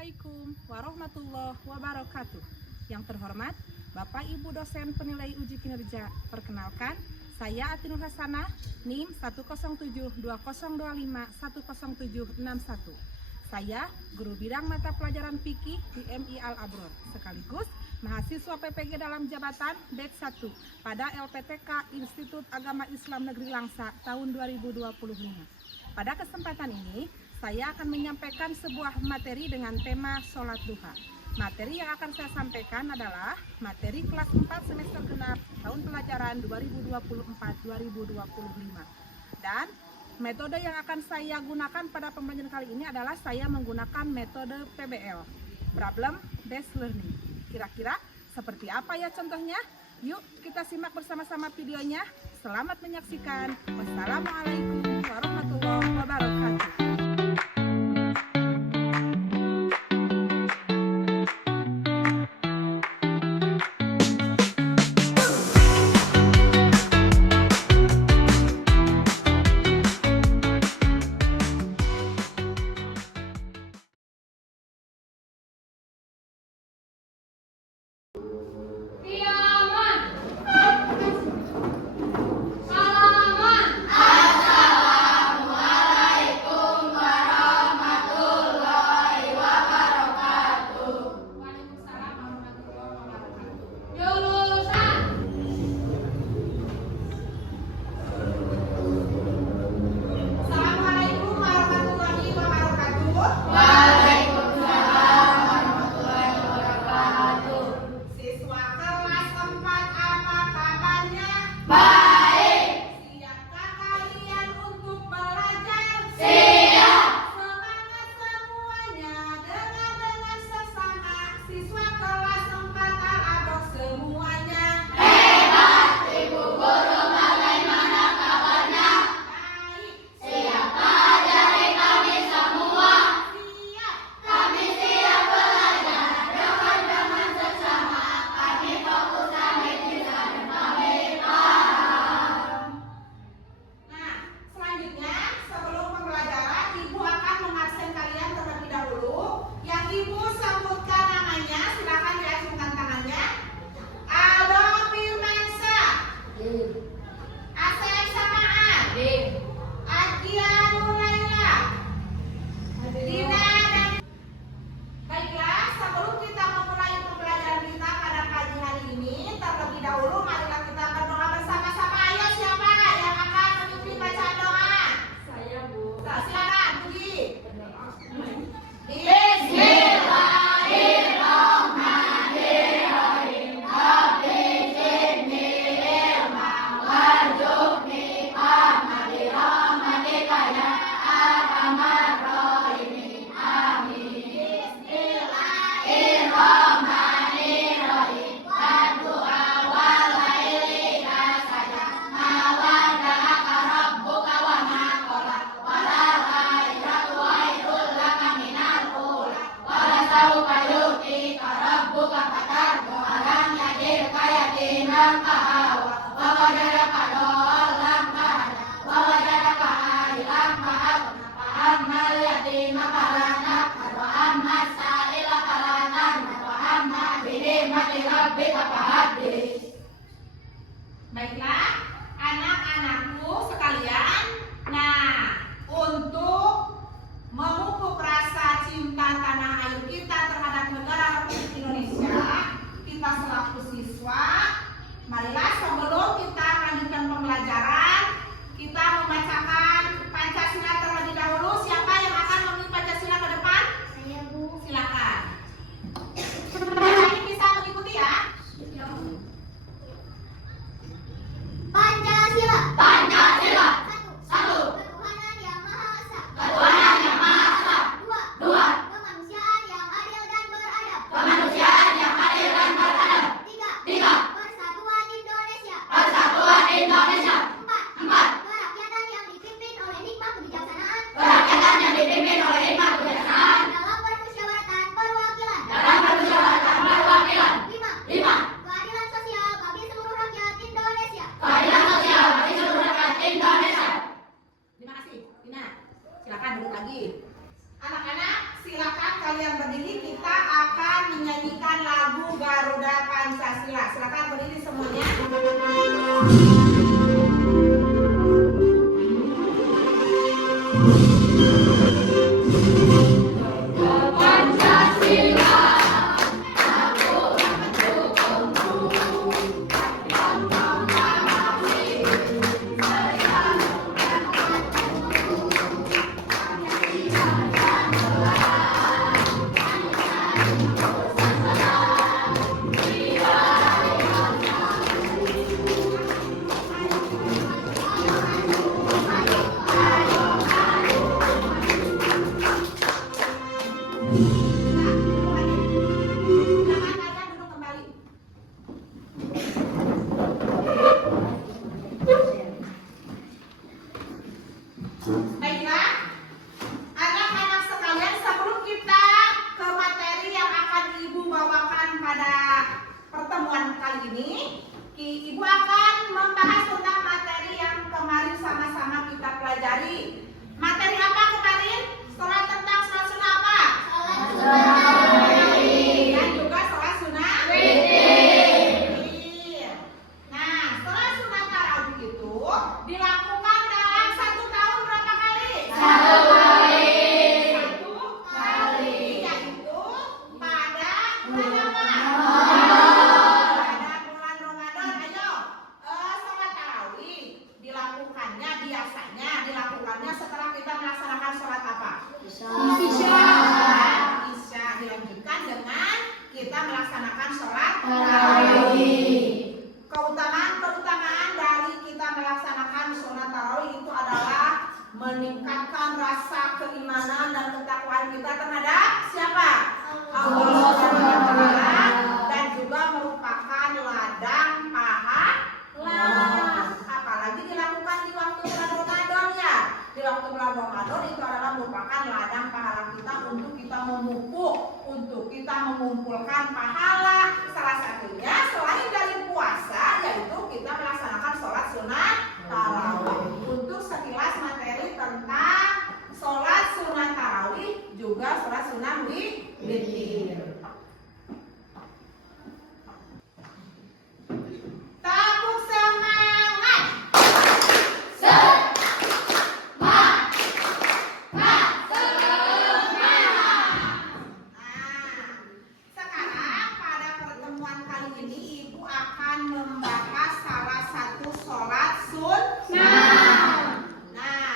Assalamualaikum warahmatullahi wabarakatuh. Yang terhormat Bapak Ibu dosen penilai uji kinerja, perkenalkan saya Atinur Hasanah, NIM 10720251071. Saya guru bidang mata pelajaran fikih di MI Al-Abror, sekaligus mahasiswa PPG dalam jabatan batch 1 pada LPTK Institut Agama Islam Negeri Langsa tahun 2025. Pada kesempatan ini, saya akan menyampaikan sebuah materi dengan tema sholat duha. Materi yang akan saya sampaikan adalah materi kelas 4 semester genap tahun pelajaran 2024-2025. Dan metode yang akan saya gunakan pada pembelajaran kali ini adalah saya menggunakan metode PBL, Problem Based Learning. Kira-kira seperti apa ya contohnya? Yuk kita simak bersama-sama videonya. Selamat menyaksikan. Wassalamualaikum warahmatullahi wabarakatuh. Baiklah, anak-anakku sekalian. Nah, untuk memupuk rasa cinta tanah air kita terhadap negara Republik Indonesia, kita selaku siswa, marilah sebelum kita melanjutkan pembelajaran, kita membacakan Pancasila terlebih dahulu. Siapa yang akan memilih Pancasila ke depan? Saya, Bu. Silakan. Ini bisa mengikuti ya. Pancasila. Pancasila. Satu. Satu. Ketuhanan yang Maha Esa. Ketuhanan yang Maha Esa. Dua. Dua. Kemanusiaan yang adil dan beradab. Kemanusiaan yang adil dan beradab. Tiga. Tiga. Persatuan Indonesia. Persatuan Indonesia. Empat. Empat. Kerakyatan yang dipimpin oleh hikmah kebijaksanaan. Kerakyatan yang dipimpin oleh hikmah kebijaksanaan. Dalam permusyawaratan perwakilan. Dalam permusyawaratan perwakilan. Lima. Lima. Keadilan sosial bagi seluruh rakyat Indonesia. Keadilan sosial bagi seluruh rakyat Indonesia. Terima kasih. Dina, silakan duduk lagi. Anak-anak, silakan kalian berdiri, kita akan menyanyikan lagu Garuda Pancasila. Silakan berdiri semuanya. Baiklah, anak-anak sekalian, sebelum kita ke materi yang akan Ibu bawakan pada pertemuan kali ini, Ibu akan membahas tentang materi yang kemarin sama-sama kita pelajari. Materi apa kemarin? Sholat tentang sholat sunnah apa? Dan juga sholat sunnah witir. Nah, sholat sunnah tarawih itu dilakukan dalam 1 tahun berapa kali? 1 kali. 1 kali. Yaitu pada bulan apa? Pada bulan Ramadan. Ayo, sholat tarawih dilakukannya biasanya dilakukannya setelah kita melaksanakan sholat apa? Isya. Isya dilanjutkan dengan kita melaksanakan sholat tarawih. Keutamaan dari kita melaksanakan sholat tarawih itu adalah meningkatkan rasa keimanan dan ketakwaan kita terhadap siapa? Allah Subhanahu wa Ta'ala, dan juga merupakan ladang pahala. Apalagi dilakukan di waktu bulan Ramadan ya. Di waktu bulan Ramadan itu adalah merupakan ladang pahala kita untuk kita memupuk, untuk kita mengumpulkan pahala. Salah satunya selain dari puasa, yaitu kita melaksanakan sholat sunnah tarawih. Untuk sekilas materi tentang sholat sunnah tarawih juga sholat sunnah witir. Tepuk semangat. Sekarang pada pertemuan kali ini Ibu akan membahas salah satu sholat sunnah. Nah,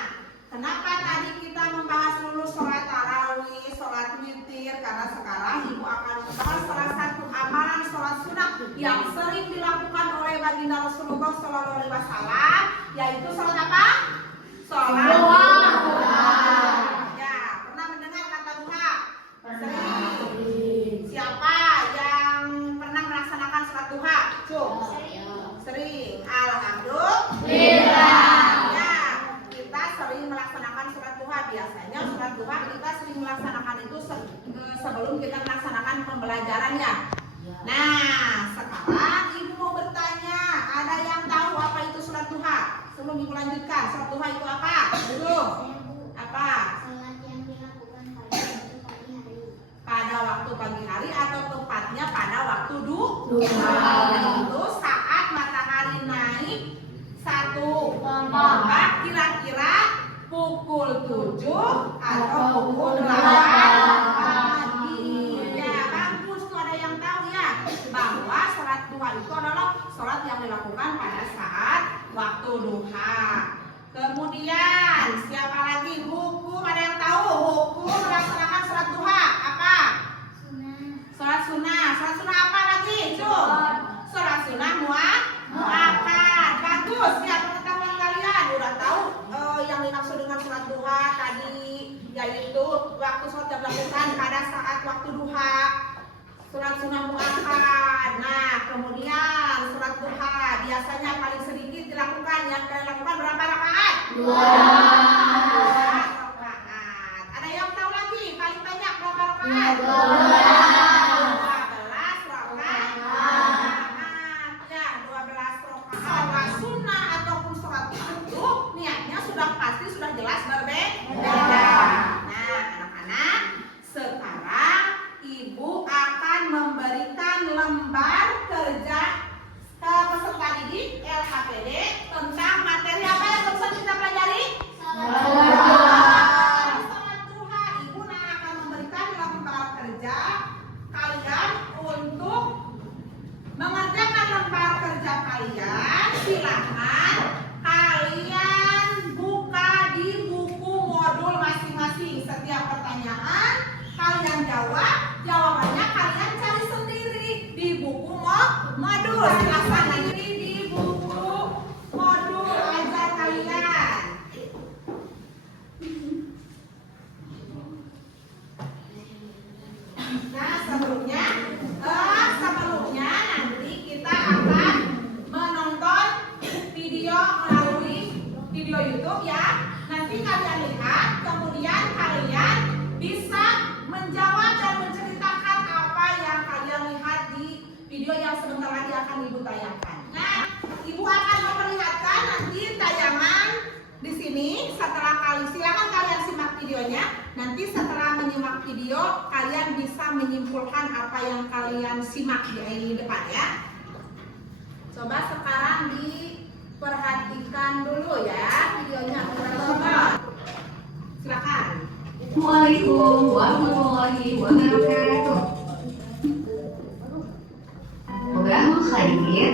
kenapa tadi kita membahas dulu sholat tarawih, sholat witir? Karena sekarang Ibu akan membahas salah satu amalan sholat sunnah yang sering dilakukan oleh baginda Rasulullah SAW, yaitu sholat apa? Sholat duha. Ya, pernah mendengar kata duha? Sering. Siapa yang pernah melaksanakan sholat duha? Sering. Alhamdulillah. Ya, kita sering melaksanakan sholat duha. Biasanya sholat duha kita sering melaksanakan itu sebelum kita melaksanakan pembelajarannya. Nah, sekarang Ibu mau bertanya, ada yang tahu apa itu sholat duha? Sebelum Ibu lanjutkan, sholat duha itu apa? Dulu. Apa? Salat yang dilakukan Pada waktu pagi hari atau tepatnya pada waktu duha. Yaitu saat matahari naik 1 kira-kira pukul 7 atau pukul 8 pagi. Ya, bagus tuh, ada yang tahu ya bahwa sholat duha itu adalah sholat yang dilakukan pada saat waktu duha. Kemudian siapa lagi? Hukum, ada yang tahu hukum melaksanakan sholat duha apa? Sholat sunnah. Sholat sunnah apa lagi? Sholat sunnah muakkad. Bagus ya, pengetahuan kalian udah tahu yang dimaksud dengan sholat duha tadi, yaitu waktu sholat yang dilakukan pada saat waktu duha. Sholat sunnah muakkad. Nah, kemudian sholat duha biasanya paling sedikit dilakukan, yang kalian lakukan berapa rakaat? 2 rakaat. Ada yang tahu lagi paling banyak berapa rakaat? 12 rakaat. Ya, 12 rakaat. Sholat sunnah ataupun sholat itu niatnya sudah pasti, sudah jelas berbeda. Nah, anak-anak, jawab, jawabannya kalian cari sendiri di buku modul. Silakan sendiri di buku modul ajar kalian. Nah, sebelumnya nanti kita akan menonton video melalui video YouTube ya. Nanti kalian lihat, kemudian kalian bisa menjawab dan menceritakan apa yang kalian lihat di video yang sebentar lagi akan Ibu tayangkan. Nah, Ibu akan memperlihatkan nanti tayangan di sini. Silakan kalian simak videonya. Nanti setelah menyimak video, kalian bisa menyimpulkan apa yang kalian simak di depan ya. Coba sekarang diperhatikan dulu ya videonya. Silakan. Assalamualaikum warahmatullahi wabarakatuh. Wabahul khair.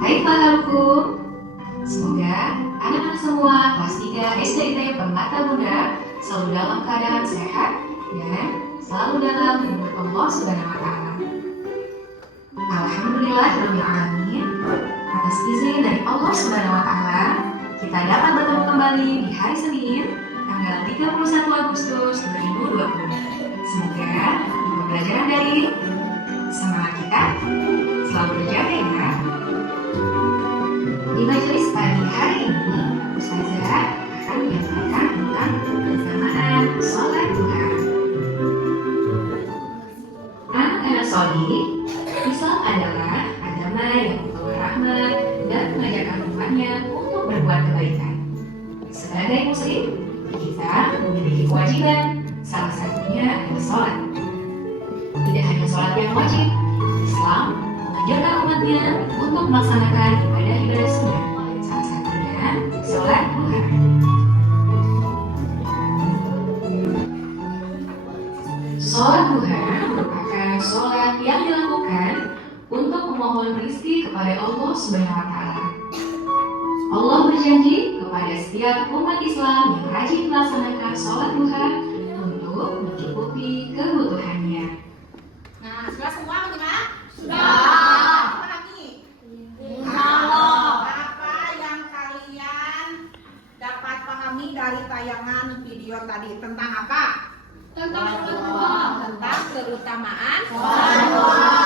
Hai pahalku. Semoga anak-anak semua kelas 3 SDIT Permata Bunda selalu dalam keadaan sehat dan selalu dalam lindungan Allah Subhanahu wa taala. Alhamdulillah rabbil alamin. Atas izin dari Allah Subhanahu wa taala, kita dapat bertemu kembali di hari Senin tanggal 31 Agustus 2020. Semoga di pembelajaran daring semangat kita selalu terjaga ya. Di majelis pagi hari ini, Ustazah akan menyampaikan tentang keutamaan sholat duha. Anak-anak sholih, Islam adalah agama yang membawa rahmat dan mengajarkan umatnya untuk berbuat kebaikan. Sebagai muslim, kita memiliki kewajiban, salah satunya adalah sholat. Tidak hanya sholat yang wajib, Islam mengajarkan umatnya untuk melaksanakan ibadah-ibadah sunnah, salah satunya sholat duha. Sholat duha merupakan sholat yang dilakukan untuk memohon rezeki kepada Allah Subhanahu wa taala. Allah berjanji kepada setiap umat Islam yang rajin melaksanakan sholat duha untuk mencukupi kebutuhannya. Nah, sudah semua menyimak? Sudah. Pahami? Insyaallah. Apa yang kalian dapat pahami dari tayangan video tadi tentang apa? Tentang sholat duha. Tentang keutamaan Sholat duha.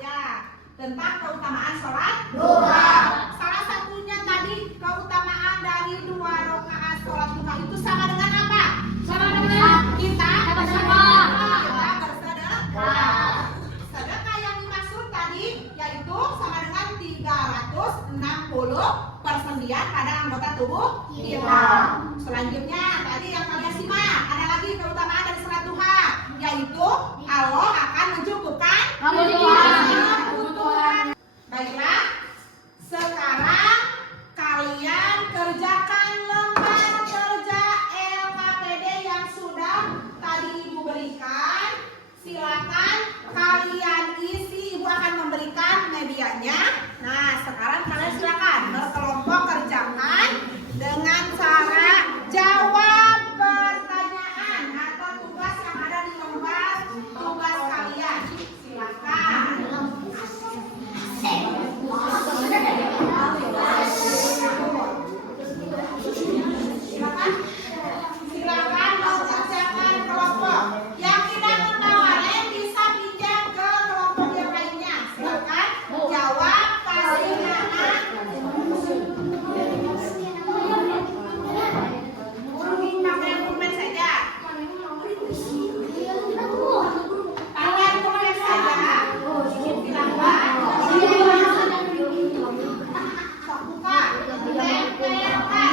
Ya, tentang keutamaan sholat Duha. Salah satunya tadi keutamaan dari 2 rakaat sholat duha itu sama dengan apa? Sama dengan Kita bersedekah. Kita bersedekah. Sedekah yang dimaksud tadi yaitu sama dengan 360 persendian pada anggota tubuh kita. Selanjutnya tadi yang kalian simak, ada lagi keutamaan dari sholat duha, yaitu Allah akan mencukupkan kebutuhan. Baiklah, sekarang kalian kerjakan lembar kerja LKPD yang sudah tadi Ibu berikan. Silakan kalian isi, Ibu akan memberikan medianya. Nah, sekarang kalian silakan berkelompok kerjakan dengan cara jawab pertanyaan atau tugas yang ada di lembar tugas kalian. Silakan. Silakan mengerjakan kelompok. Yang tidak membawa lem bisa pinjam ke kelompok yang lainnya. Silakan jawab kasih nama. Pakai pulpen saja. Pakai pulpen saja. Silakan. Buka. Tempelkan.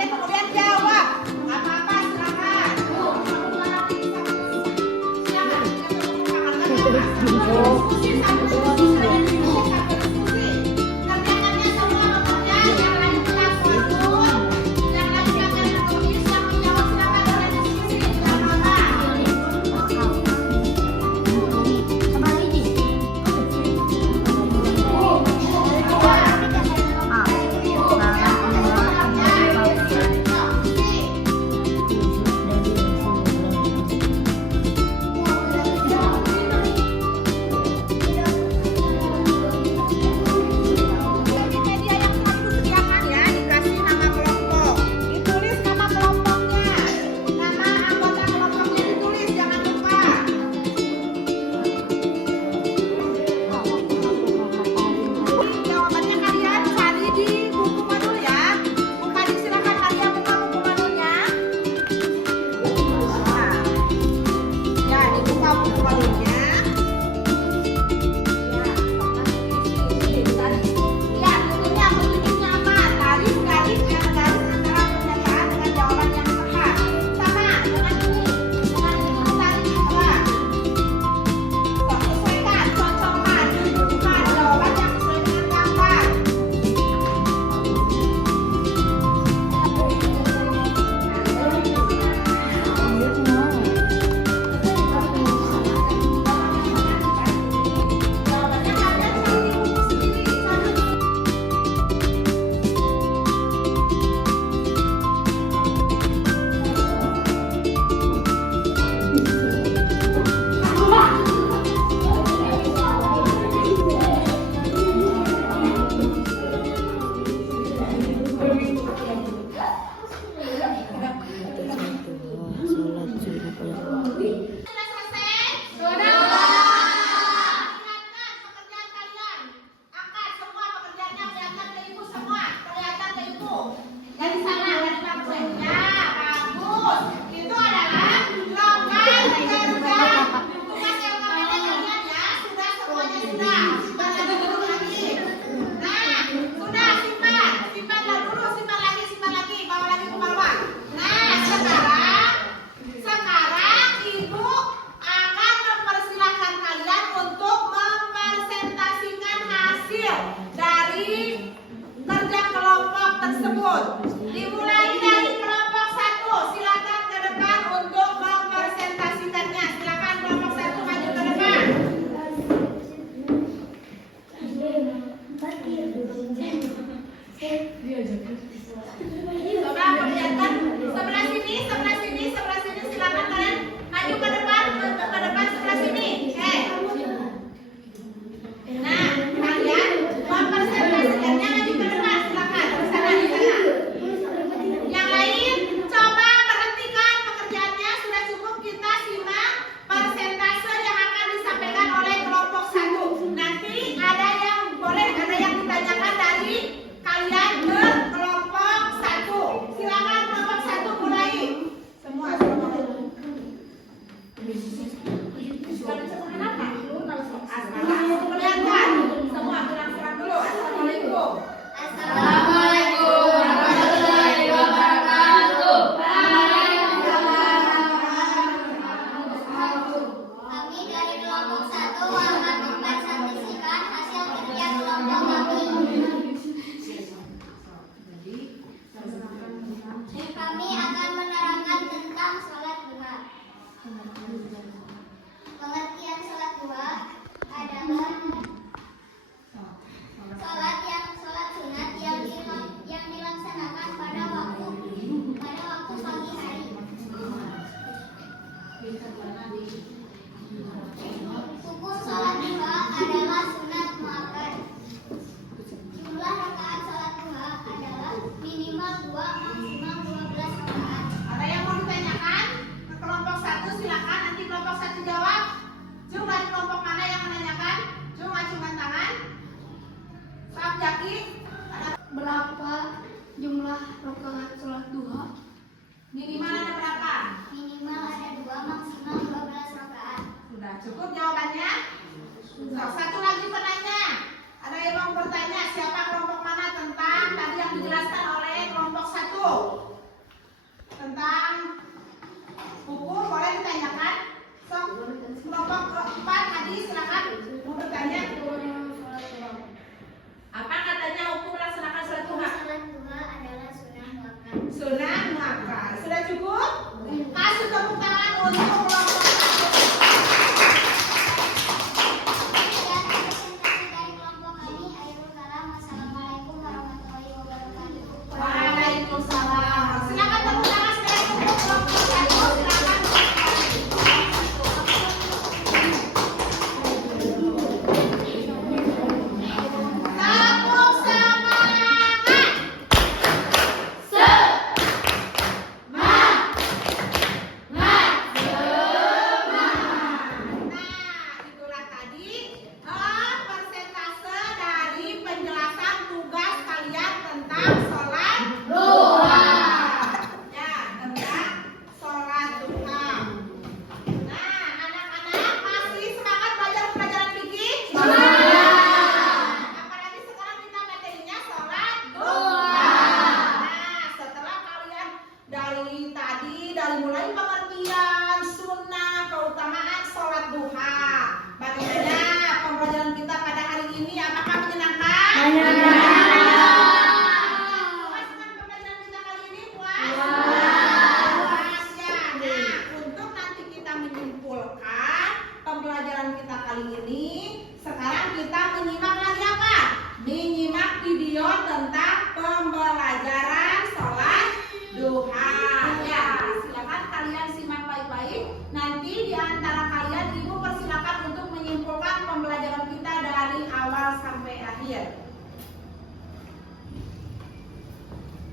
Kemudian jawab. Apa-apa silakan. Silakan. Diskusi. Kerjakannya tersebut. Dimulai dari kelompok 1. Silakan ke depan untuk mempresentasikannya. Silakan kelompok 1 maju ke depan. Coba perlihatkan sebelah sini, sebelah sini, sebelah sini. Silakan kalian maju ke depan, sebelah sini. Nah, kalian mempresentasikannya maju ke depan. Silakan di sana, di sana. Yang lain, coba berhentikan pekerjaannya. Sudah cukup kita simak persentase yang akan disampaikan oleh kelompok 1. Nanti ada yang ditanyakan dari kalian ke kelompok 1. Silakan kelompok 1 mulai. Semua Assalamualaikum. Semua bilang salam dulu. Assalamualaikum. Assalamualaikum warahmatullahi wabarakatuh. Kami dari kelompok 1 akan mempresentasikan hasil kerja kelompok kami. Kami akan menerangkan tentang sholat duha. Pengertian sholat duha adalah sholat sunat yang dilaksanakan pada waktu pagi hari. Hukum sholat duha adalah sunat muakkad. Jumlah rakaat sholat duha adalah minimal 2, maksimal 12 rakaat. Ada yang mau ditanyakan ke kelompok 1? Silakan, nanti kelompok 1 jawab. Jum, dari kelompok mana yang menanyakan? Jum, acungkan tangan. Saat Jaki, Berapa jumlah rakaat sholat duha? minimal ada berapa? Minimal ada 2, maksimal 12 rakaat. Sudah cukup jawabannya? Satu lagi penanya. Ada yang mau bertanya, siapa kelompok mana tentang tadi yang dijelaskan oleh kelompok 1? Tentang hukum boleh ditanyakan. Sok, kelompok 4 tadi silakan mau bertanya. Apa katanya hukum melaksanakan sholat duha? Sholat duha adalah sunnah muakkad. Sunnah muakkad. Sudah cukup? Kasih tepuk tangan untuk kelompok 1. Sekian presentasi dari kelompok kami. Akhirul kalam. Wassalamualaikum warahmatullahi wabarakatuh. Waalaikumsalam. Silakan tepuk tangan sekali untuk kelompok 1. Silakan. Tepuk semangat. Nah, itulah tadi persentase dari penjelasan tugas kalian tentang sholat duha. Ya, tentang sholat duha. Nah, anak-anak masih semangat belajar pelajaran fikih? Apalagi sekarang kita materinya sholat duha. Nah, setelah kalian dari mulai pengertian sunnah, keutamaan sholat duha, bagaimana pembelajaran kita pada hari ini? Apakah menyenangkan? Puas dengan pembelajaran kita kali ini? Puas? Puas ya. Nah, untuk nanti kita menyimpulkan pembelajaran kita kali ini, sekarang kita menyimak lagi apa? Menyimak video tentang pembelajaran sholat duha. Ya, silakan kalian simak baik-baik. Nanti di antara kalian ibu persilakan untuk menyimpulkan pembelajaran kita dari awal sampai akhir.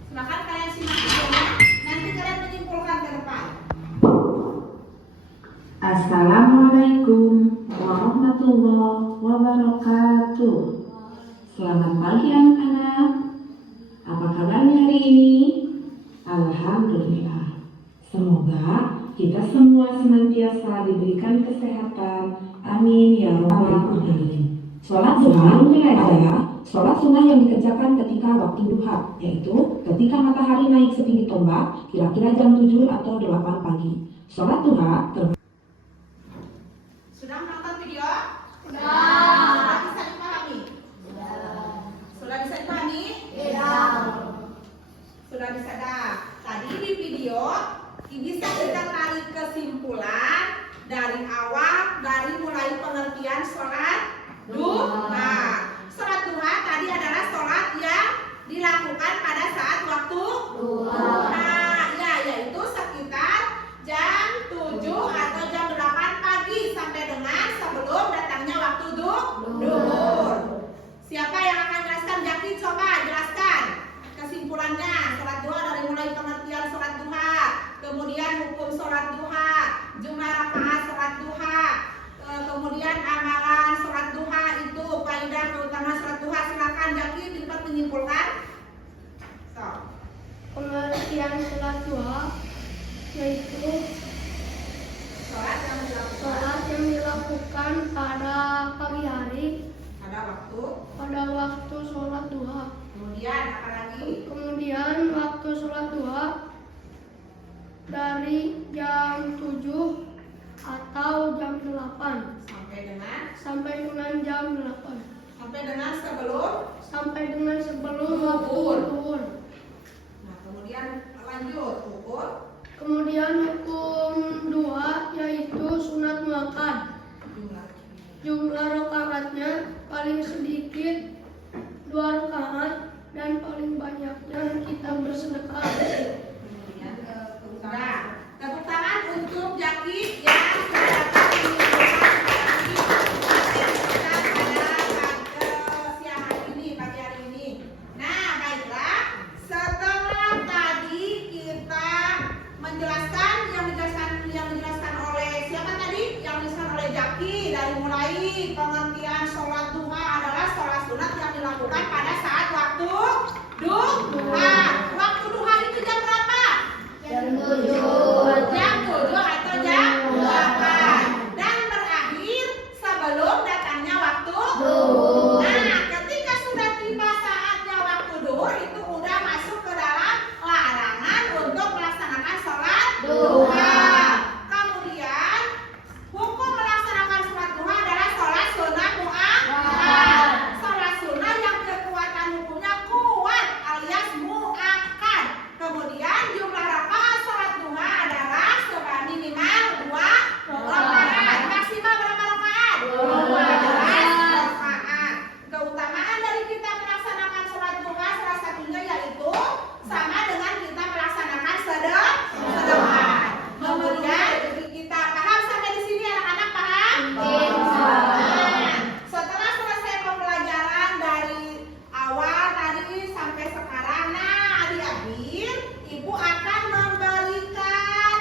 Silakan kalian simak videonya. Nanti kalian menyimpulkan ke depan. Assalamualaikum warahmatullahi wabarakatuh. Selamat pagi anak-anak. Apa kabarnya hari ini? Alhamdulillah. Semoga kita semua senantiasa diberikan kesehatan. Amin ya rabbal alamin. Sholat duha adalah sholat sunnah yang dikerjakan ketika waktu duha, yaitu ketika matahari naik setinggi tombak, kira-kira jam 7 atau 8 pagi. Sholat duha Sudah menonton video? Sudah bisa dipahami? Sudah bisa dipahami? duhur. Siapa yang akan jelaskan? Jaki, coba jelaskan kesimpulannya. Sholat duha dari mulai pengertian sholat duha, kemudian hukum sholat duha, jumlah rakaat sholat duha, kemudian amalan sholat duha, itu faedah keutamaan sholat duha. Silakan Jaki dapat menyimpulkan. So. Pengertian sholat duha yaitu Sholat yang dilakukan sholat yang dilakukan pada pagi hari pada waktu sholat duha. kemudian apa lagi? Kemudian waktu sholat duha dari jam 7 atau jam 8 sampai dengan jam 8 sampai dengan sebelum waktu zuhur. Nah, kemudian lanjut hukum Kemudian hukum dua yaitu sunat muakkad. Jumlah rakaatnya paling sedikit 2 rakaat dan paling banyaknya kita bersedekah. kemudian keutamaan. Tepuk tangan untuk Jaki yang sudah dapat menyimpulkan pagi hari ini. Nah, baiklah. Setelah tadi kita menjelaskan yang dijelaskan oleh siapa tadi? Yang dijelaskan oleh Jaki, dari mulai pengertian sholat duha adalah sholat sunat yang dilakukan pada saat waktu duha. Waktu duha itu jam berapa? Jam 7. Jam 7 atau jam 8 dan berakhir sebelum datangnya waktu duhur. Nah, ketika sudah tiba saatnya waktu duhur, itu udah masuk ke dalam larangan untuk melaksanakan sholat duha. Kemudian hukum melaksanakan sholat duha adalah sholat sunnah muakkad. Sholat sunnah yang kekuatan hukumnya kuat alias muakkad. Kemudian jumlah rakaat sholat duha adalah minimal 2 rakaat. Maksimal berapa rakaat? 2 rakaat. Keutamaan dari kita melaksanakan sholat duha salah satunya yaitu sama dengan kita melaksanakan sedekah. Kemudian kita paham sampai di sini, anak-anak paham? Nah, setelah selesai pembelajaran dari awal tadi sampai sekarang, nah di akhir Ibu akan memberikan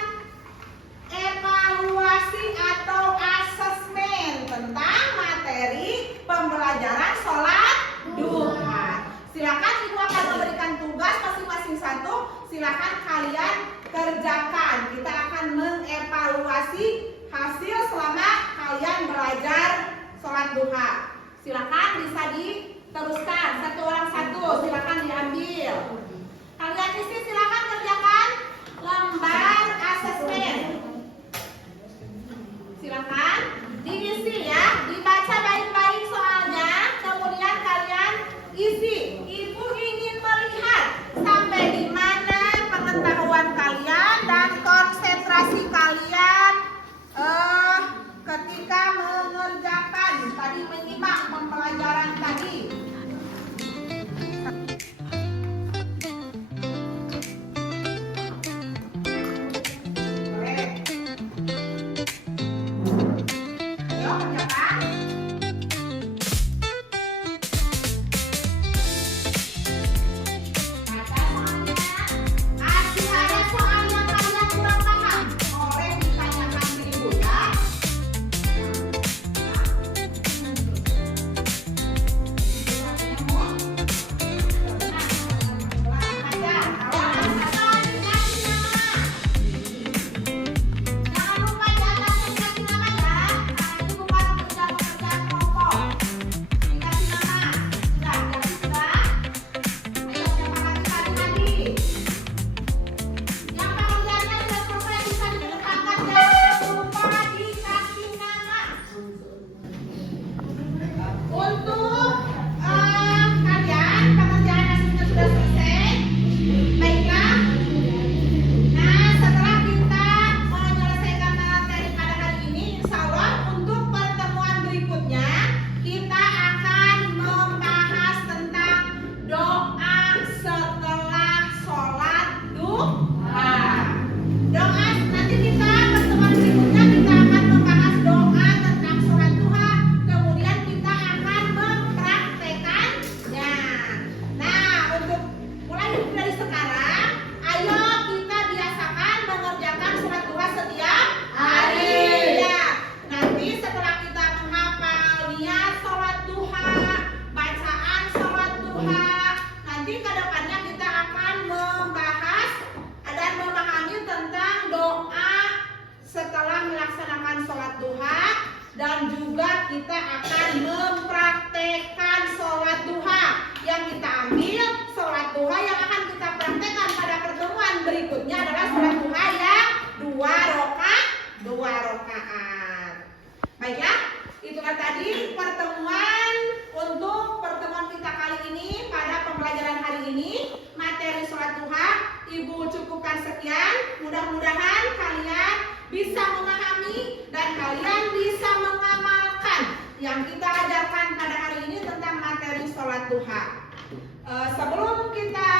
evaluasi atau asesmen tentang materi pembelajaran sholat duha. Silakan Ibu akan memberikan tugas masing-masing satu. Silakan kalian kerjakan. Kita akan mengevaluasi hasil selama kalian belajar sholat duha. Silakan bisa diteruskan satu orang satu. Silakan diambil. Kalian isi, silakan kerjakan lembar asesmen. Silakan diisi ya, dibaca baik-baik soalnya, kemudian kalian isi. Ibu ingin melihat sampai di mana pengetahuan kalian dan konsentrasi kalian ketika mengerjakan tadi, menyimak pembelajaran tadi. Boleh. Ayo kerjakan. sholat duha. Ibu cukupkan sekian. Mudah-mudahan kalian bisa memahami dan kalian bisa mengamalkan yang kita ajarkan pada hari ini tentang materi sholat duha. Sebelum kita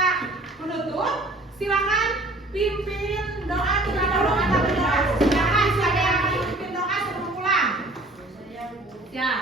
menutup, silakan pimpin doa terlebih dahulu atau berdoa. Silakan siapa yang mau pimpin doa sebelum pulang. Siap.